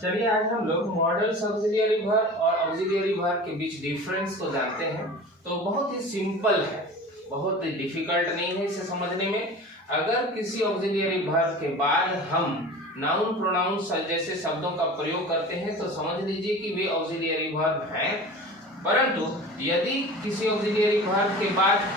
चलिए आज हम लोग मॉडल्स ऑक्सिलियरी वर्ब और ऑक्सिलियरी वर्ब के बीच डिफरेंस को जानते हैं। तो बहुत ही सिंपल है, बहुत ही डिफिकल्ट नहीं है इसे समझने में। अगर किसी ऑक्सिलियरी वर्ब के बाद हम नाउन प्रोनाउन जैसे शब्दों का प्रयोग करते हैं तो समझ लीजिए कि वे ऑक्सिलियरी वर्ब हैं। परंतु यदि किसी ऑक्सिलियरी वर्ब के बाद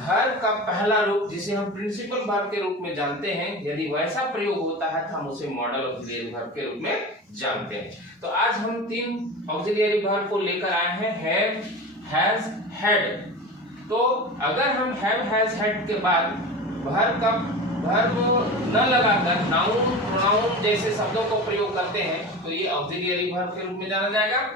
वर्ब का पहला रूप जिसे हम प्रिंसिपल वर्ब के रूप में जानते हैं, यदि वैसा प्रयोग होता है तो हम उसे मॉडल ऑक्सिलियरी वर्ब के रूप में जानते हैं। तो आज हम 3 ऑक्सिलियरी वर्ब को लेकर आए हैं, हैव, हैज, हैड। तो अगर हम हैव, हैज, हैड के बाद वर्ब न लगाकर नाउन प्रोनाउन जैसे शब्दों को प्रयोग करते हैं तो ये ऑक्सिलियरी वर्ब के रूप में जाना जाएगा।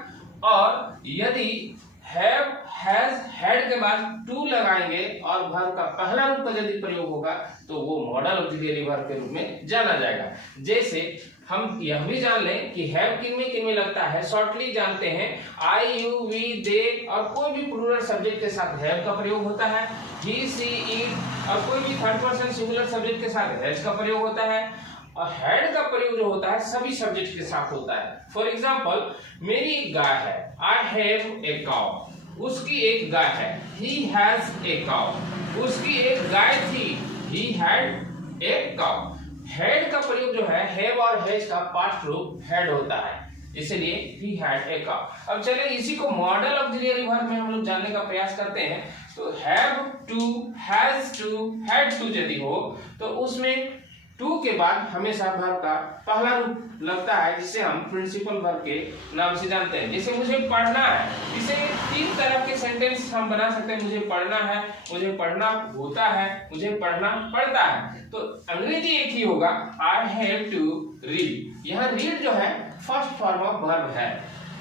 और यदि हैव, हैज, हैड के बाद टू लगाएंगे और वर्ब का पहला रूप का यदि प्रयोग होगा तो वो मॉडल ऑक्सिलियरी वर्ब के रूप में जाना जाएगा। जैसे हम यह भी जान लें कि हैव किन में लगता है, शॉर्टली जानते हैं आई, यू, वी, दे और कोई भी प्लूरल सब्जेक्ट के साथ हैव का प्रयोग होता है। ही, सी, इट और कोई भी थर्ड पर्सन सिंगुलर सब्जेक्ट के साथ हैज का प्रयोग होता है। और हैड का प्रयोग जो होता है सभी सब्जेक्ट के साथ होता है। फॉर एग्जाम्पल, मेरी एक गाय है, आई हैव ए काउ, उसकी एक गाय है, ही हैज ए काउ, उसकी एक गाय थी, he had a cow. Had का प्रयोग जो है हैव और हैज का पास्ट रूप हैड होता है, इसलिए ही हैड ए काउ। अब चलिए इसी को मॉडल ऑक्सिलियरी वर्ब में हम लोग जानने का प्रयास करते हैं। तो have to, has to, had to यदि हो तो उसमें टू के बाद हमेशा वर्ब का पहला रूप लगता है जिसे हम प्रिंसिपल वर्ब के नाम से जानते हैं। जैसे मुझे पढ़ना है, इसे 3 तरह के सेंटेंस हम बना सकते हैं। मुझे पढ़ना है, मुझे पढ़ना होता है, मुझे पढ़ना पड़ता है। तो अंग्रेजी एक ही होगा, आई हैव टू रीड। यहाँ रीड जो है फर्स्ट फॉर्म ऑफ वर्ब है।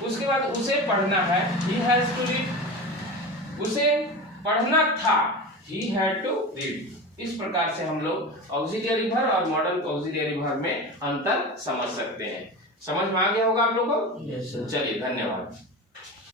उसके बाद उसे पढ़ना है, ही हैज टू रीड। उसे पढ़ना था, ही हैड टू रीड। इस प्रकार से हम लोग ऑक्सिलियरी वर्ब और मॉडल ऑक्सिलियरी वर्ब में अंतर समझ सकते हैं। समझ में आ गया होगा आप लोगों को? Yes sir. चलिए धन्यवाद।